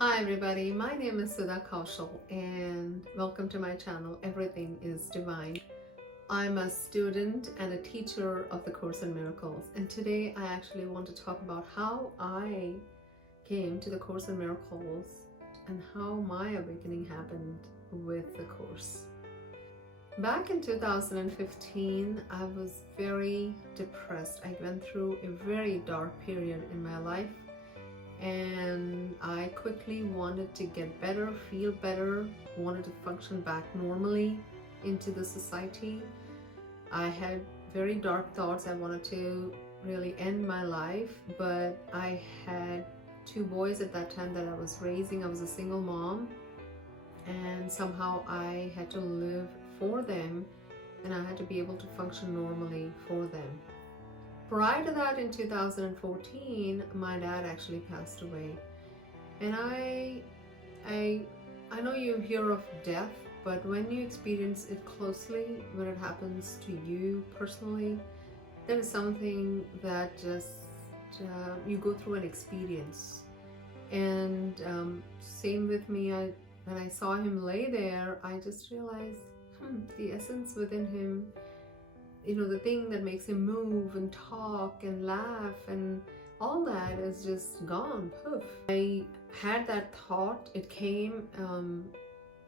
Hi everybody, my name is Sudha Kaushal and welcome to my channel Everything is Divine. I'm a student and a teacher of the Course in Miracles, and today I actually want to talk about how I came to the Course in Miracles and how my awakening happened with the Course. Back in 2015, I was very depressed. I went through a very dark period in my life, and I quickly wanted to get better, feel better, wanted to function back normally into the society. I had very dark thoughts. I wanted to really end my life, but I had two boys at that time that I was raising. I was a single mom, and somehow I had to live for them, and I had to be able to function normally for them. Prior to that, in 2014, my dad actually passed away, and I know you hear of death, but when you experience it closely, when it happens to you personally, that is something that just you go through an experience. And same with me. When I saw him lay there, I just realized the essence within him, the thing that makes him move and talk and laugh and all that is just gone, poof. I had that thought, it came and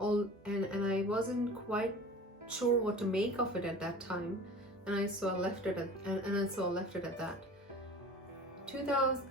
I wasn't quite sure what to make of it at that time, and I left it at that. 2000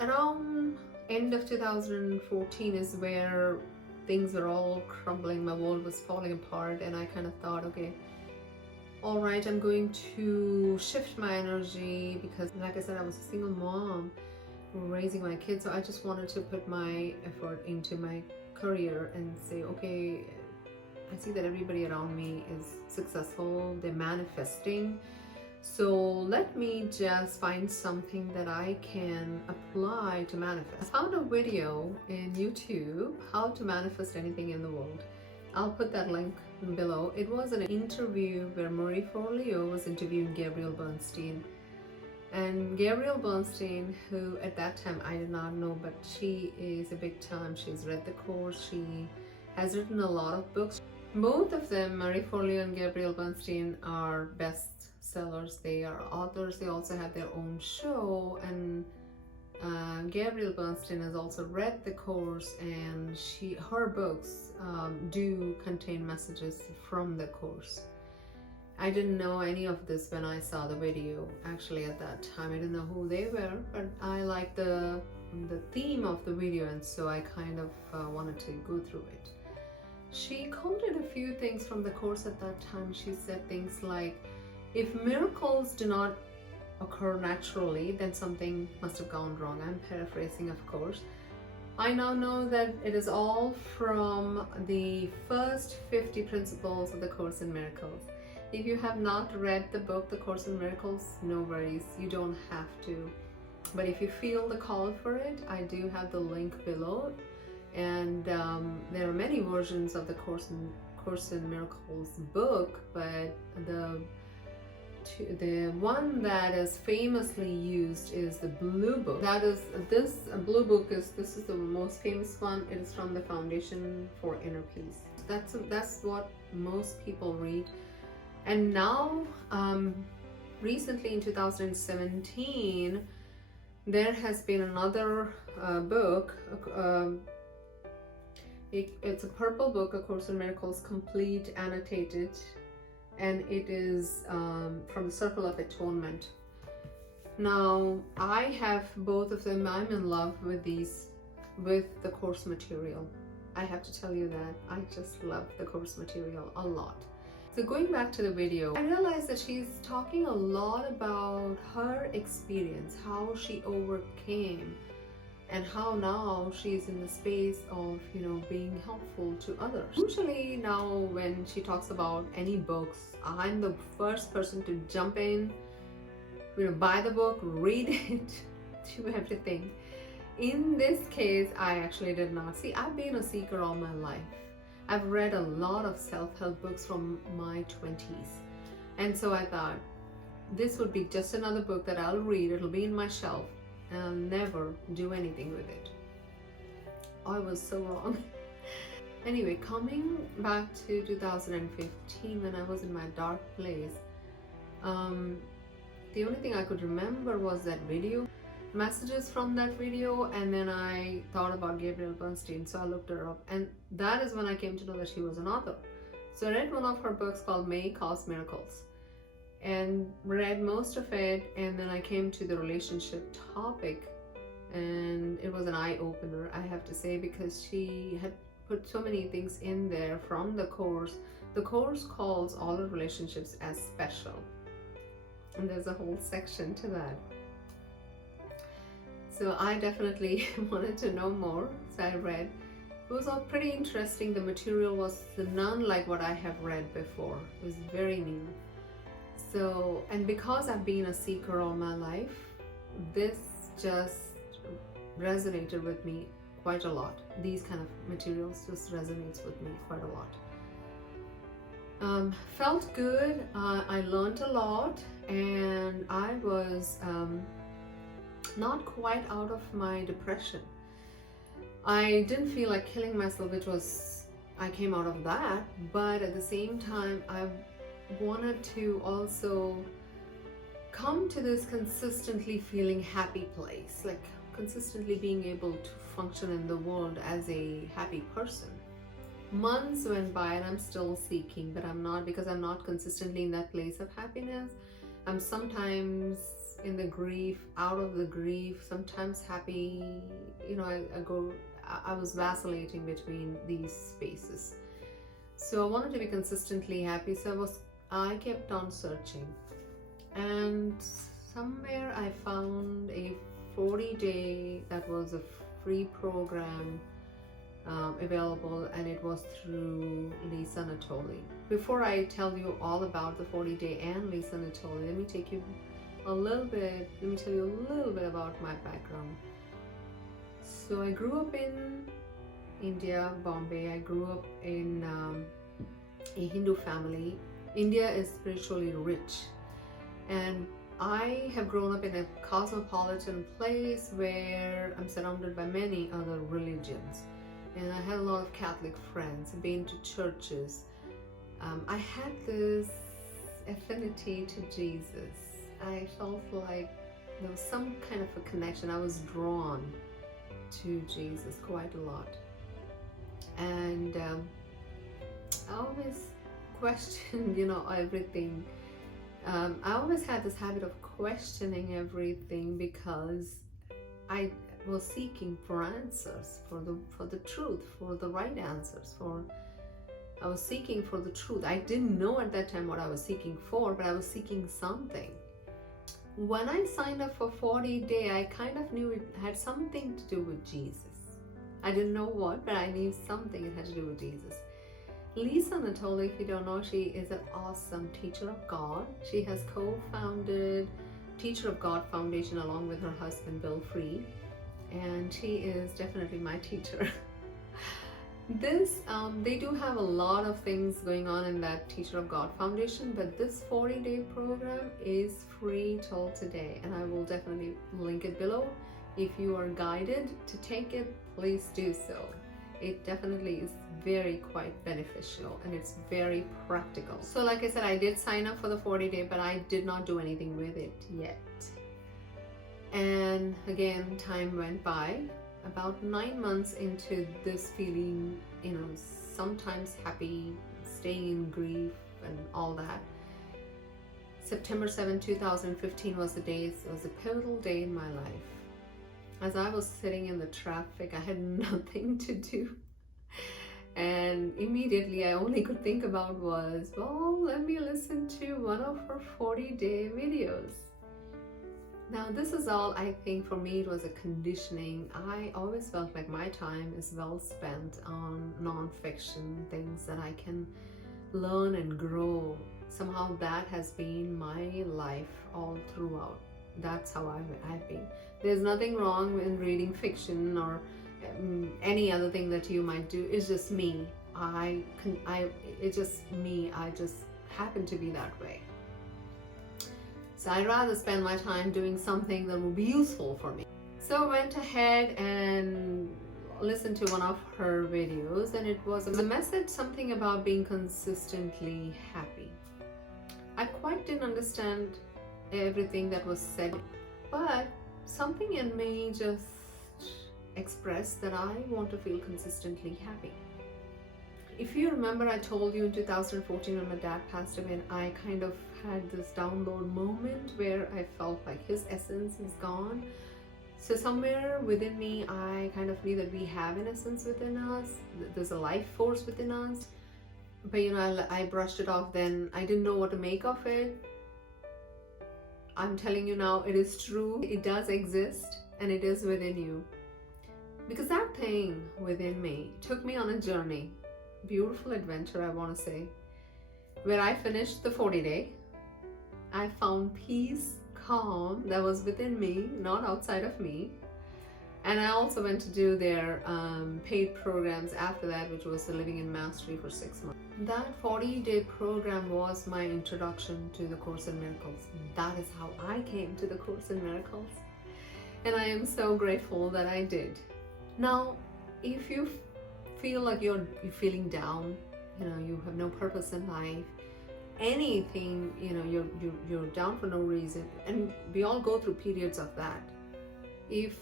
around end of 2014 is where things were all crumbling, my world was falling apart, and I kind of thought, okay, all right, I'm going to shift my energy, because like I said, I was a single mom raising my kids, so I just wanted to put my effort into my career and say, okay, I see that everybody around me is successful, they're manifesting, so let me just find something that I can apply to manifest. I found a video in YouTube, how to manifest anything in the world. I'll put that link below. It was an interview where Marie Forleo was interviewing Gabrielle Bernstein. And Gabrielle Bernstein, who at that time I did not know, but she is a big time. She's read the Course. She has written a lot of books. Both of them, Marie Forleo and Gabrielle Bernstein, are bestsellers. They are authors. They also have their own show, and Gabrielle Bernstein has also read the Course, and her books do contain messages from the Course. I didn't know any of this when I saw the video. Actually, at that time, I didn't know who they were, but I liked the theme of the video, and so I kind of wanted to go through it. She quoted a few things from the Course at that time. She said things like, if miracles do not occur naturally, then something must have gone wrong. I'm paraphrasing, of course. I now know that it is all from the first 50 principles of the Course in Miracles. If you have not read the book, The Course in Miracles, no worries, you don't have to. But if you feel the call for it, I do have the link below. And there are many versions of the Course in Miracles book, but the one that is famously used is the blue book. This blue book is the most famous one. It is from the Foundation for Inner Peace. That's what most people read. And now, recently in 2017, there has been another book. It's a purple book, A Course in Miracles, complete, annotated, and it is from the Circle of Atonement. Now, I have both of them. I'm in love with the Course material. I have to tell you that I just love the Course material a lot. So going back to the video, I realized that she's talking a lot about her experience, how she overcame, and how now she's in the space of, being helpful to others. Usually now when she talks about any books, I'm the first person to jump in, buy the book, read it, do everything. In this case, I actually did not. See, I've been a seeker all my life. I've read a lot of self-help books from my 20s. And so I thought, this would be just another book that I'll read. It'll be in my shelf and I'll never do anything with it. I was so wrong. Anyway, coming back to 2015 when I was in my dark place, the only thing I could remember was that video, messages from that video, and then I thought about Gabrielle Bernstein, so I looked her up, and that is when I came to know that she was an author. So I read one of her books called May Cause Miracles and read most of it, and then I came to the relationship topic, and it was an eye-opener, I have to say, because she had put so many things in there from the course. The course calls all the relationships as special, and there's a whole section to that. So I definitely wanted to know more, so I read. It was all pretty interesting. The material was none like what I have read before. It was very new. So, and because I've been a seeker all my life, this just resonated with me quite a lot. These kind of materials just resonates with me quite a lot. Felt good. I learned a lot, and I was not quite out of my depression. I didn't feel like killing myself, which was, I came out of that, but at the same time I wanted to also come to this consistently feeling happy place, like consistently being able to function in the world as a happy person. Months went by and I'm still seeking, but I'm not, because I'm not consistently in that place of happiness. I'm sometimes in the grief, out of the grief, sometimes happy, you know, I was vacillating between these spaces. So I wanted to be consistently happy, so I kept on searching, and somewhere I found a 40-day that was a free program available, and it was through Lisa Natoli. Before I tell you all about the 40-day and Lisa Natoli, let me tell you a little bit about my background. So I grew up in India, Bombay. I grew up in a Hindu family. India is spiritually rich, and I have grown up in a cosmopolitan place where I'm surrounded by many other religions, and I had a lot of Catholic friends, been to churches. I had this affinity to Jesus. I felt like there was some kind of a connection. I was drawn to Jesus quite a lot, and I always questioned, you know, everything. I always had this habit of questioning everything because I was seeking for answers, for the truth, for the right answers. I was seeking for the truth. I didn't know at that time what I was seeking for, but I was seeking something. When I signed up for 40-day, I kind of knew it had something to do with Jesus. I didn't know what, but I knew something it had to do with Jesus. Lisa Natoli, if you don't know, she is an awesome teacher of God. She has co-founded Teacher of God Foundation along with her husband, Bill Free, and she is definitely my teacher. They do have a lot of things going on in that Teacher of God Foundation, but this 40-day program is free till today, and I will definitely link it below. If you are guided to take it, please do so. It definitely is quite beneficial, and it's very practical. So like I said, I did sign up for the 40-day, but I did not do anything with it yet. And again, time went by. About 9 months into this feeling, you know, sometimes happy, staying in grief and all that, September 7, 2015 was a pivotal day in my life. As I was sitting in the traffic, I had nothing to do, and immediately I only could think about was, well, let me listen to one of her 40-day videos. Now this is all, I think for me it was a conditioning. I always felt like my time is well spent on non-fiction, things that I can learn and grow. Somehow that has been my life all throughout. That's how I've been. There's nothing wrong in reading fiction or any other thing that you might do. It's just me. It's just me. I just happen to be that way. So I'd rather spend my time doing something that will be useful for me. So I went ahead and listened to one of her videos, and it was a message something about being consistently happy. I quite didn't understand everything that was said, but something in me just expressed that I want to feel consistently happy. If you remember, I told you in 2014 when my dad passed away, and I kind of had this download moment where I felt like his essence is gone. So somewhere within me, I kind of knew that we have an essence within us. There's a life force within us. But I brushed it off then. I didn't know what to make of it. I'm telling you now, it is true. It does exist, and it is within you. Because that thing within me took me on a journey. Beautiful adventure, I want to say. Where I finished the 40-day. I found peace, calm that was within me, not outside of me. And I also went to do their paid programs after that, which was the Living in Mastery for 6 months. That 40-day program was my introduction to the Course in Miracles. That is how I came to the Course in Miracles. And I am so grateful that I did. Now, if you feel like you're feeling down, you have no purpose in life, anything, you're down for no reason, and we all go through periods of that. If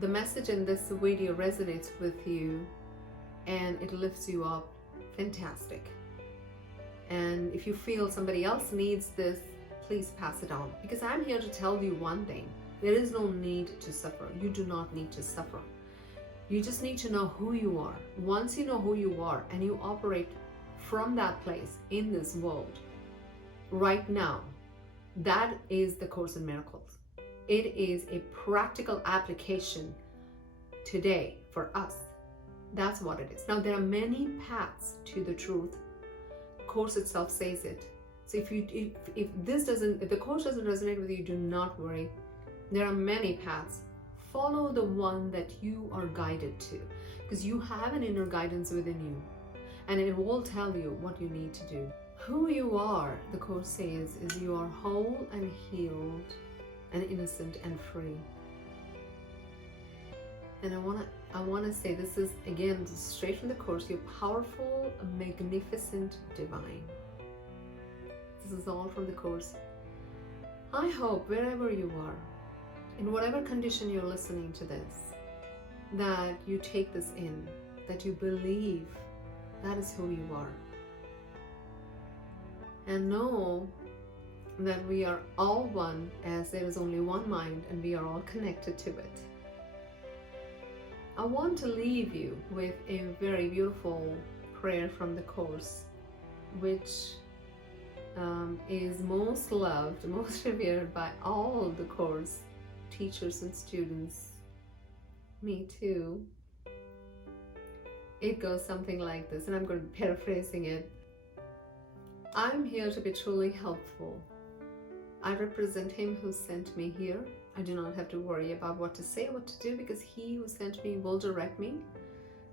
the message in this video resonates with you and it lifts you up, fantastic. And if you feel somebody else needs this, please pass it on, because I'm here to tell you one thing: there is no need to suffer. You do not need to suffer. You just need to know who you are. Once you know who you are and you operate from that place in this world right now, that is the Course in Miracles. It is a practical application today for us. That's what it is. Now, there are many paths to the truth. The Course itself says it. So if the Course doesn't resonate with you, do not worry. There are many paths. Follow the one that you are guided to, because you have an inner guidance within you, and it will tell you what you need to do. Who you are, the Course says, is you are whole and healed and innocent and free. And I want to say, this is again straight from the Course: you're powerful, magnificent, divine. This is all from the Course. I hope wherever you are, in whatever condition you're listening to this, that you take this in, that you believe that is who you are. And know that we are all one, as there is only one mind and we are all connected to it. I want to leave you with a very beautiful prayer from the Course, which is most loved, most revered by all the Course teachers and students, me too. It goes something like this, and I'm going to be paraphrasing it. I'm here to be truly helpful. I represent Him who sent me here. I do not have to worry about what to say, what to do, because He who sent me will direct me.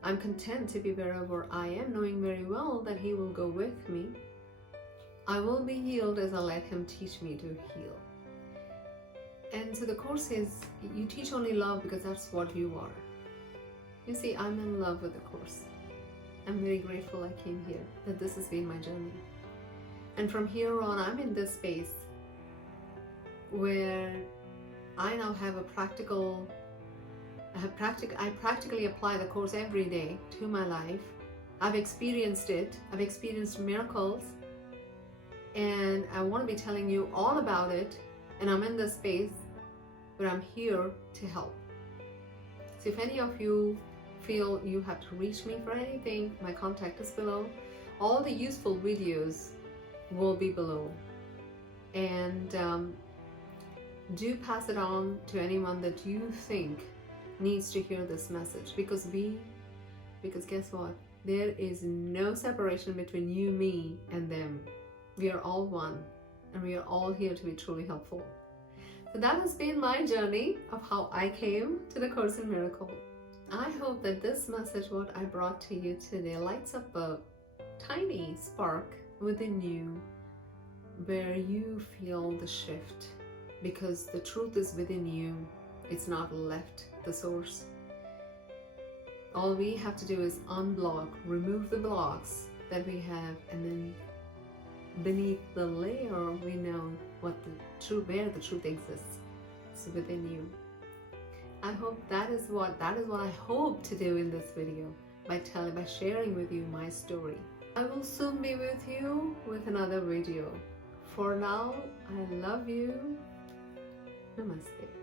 I'm content to be wherever I am, knowing very well that He will go with me. I will be healed as I let Him teach me to heal. And so the Course says, you teach only love because that's what you are. You see, I'm in love with the Course. I'm very grateful I came here, that this has been my journey. And from here on, I'm in this space where I now have I practically apply the Course every day to my life. I've experienced it. I've experienced miracles. And I want to be telling you all about it. And I'm in this space where I'm here to help. So if any of you feel you have to reach me for anything, my contact is below. All the useful videos will be below. And do pass it on to anyone that you think needs to hear this message, because guess what? There is no separation between you, me, and them. We are all one, and we are all here to be truly helpful. So that has been my journey of how I came to the Course in Miracles. I hope that this message, what I brought to you today, lights up a tiny spark within you where you feel the shift, because the truth is within you. It's not left the source. All we have to do is unblock, remove the blocks that we have, and then beneath the layer we know what the truth, where the truth exists. It's within you. I hope that is what I hope to do in this video, by sharing with you my story. I will soon be with you with another video. For now, I love you. Namaste.